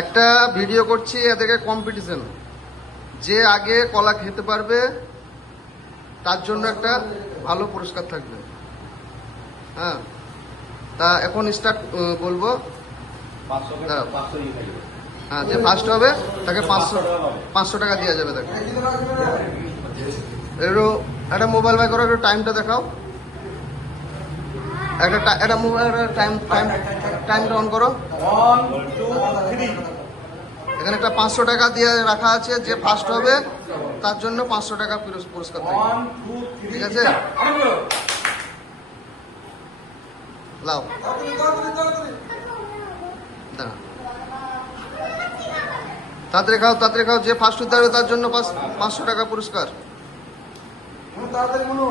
একটা ভিডিও করছি, এদেরকে কম্পিটিশন, যে আগে কলা খেতে পারবে তার জন্য একটা ভালো পুরস্কার থাকবে। হ্যাঁ, তা এখন স্টার্ট বলবো। হ্যাঁ, যে ফার্স্ট হবে তাকে 500 টাকা দেওয়া যাবে। তাকে একটু একটা মোবাইল বাই করো, একটু টাইমটা দেখাও। একটা মোবাইল টাইমটা অন করো। 1 2 3। এখানে একটা 500 টাকা দিয়ে রাখা আছে, যে ফার্স্ট হবে তার জন্য 500 টাকা পুরস্কার থাকবে। 1 2 3। ঠিক আছে, লাও দাঁড়া, তাড়াতাড়ি খাও, তাড়াতাড়ি খাও। যে ফার্স্ট হতে হবে তার জন্য 500 টাকা পুরস্কার। তাড়াতাড়ি মনো।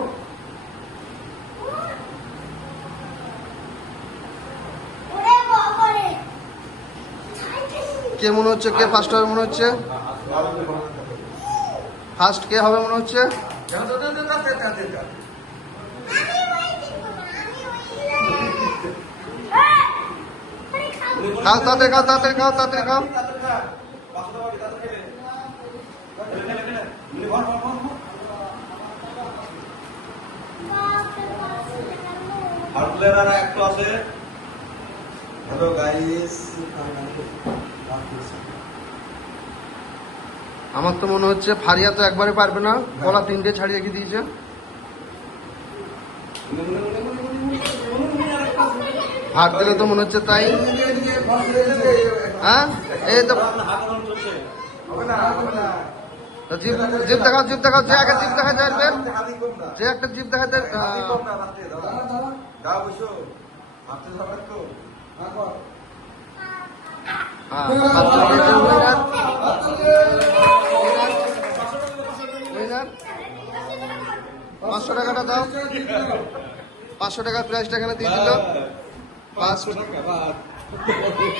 কে মনে হচ্ছে, কে ফার্স্ট হবে মনে হচ্ছে? ফার্স্ট কে হবে মনে হচ্ছে? খাও, তাড়াতাড়ি খাও, তাড়াতাড়ি খাও, তাড়াতাড়ি খাও। আর একটু আছে। হ্যালো গাইস, আমার তো মনে হচ্ছে ফারিয়া তো একবারে পারবে না, কলা 3টে ছাড়িয়ে রেখে দিয়েছে। হাত দিলে তো মনে হচ্ছে তাই। হ্যাঁ, এই তো জিপ জিপ দেখাও, জিপ দেখাও। যে আগে জিপ দেখা যাবে, যে একটা জিপ দেখা যায়। পাঁচশো টাকাটা দাও, 500 টাকা প্রাইসটা এখানে দিয়ে দিল।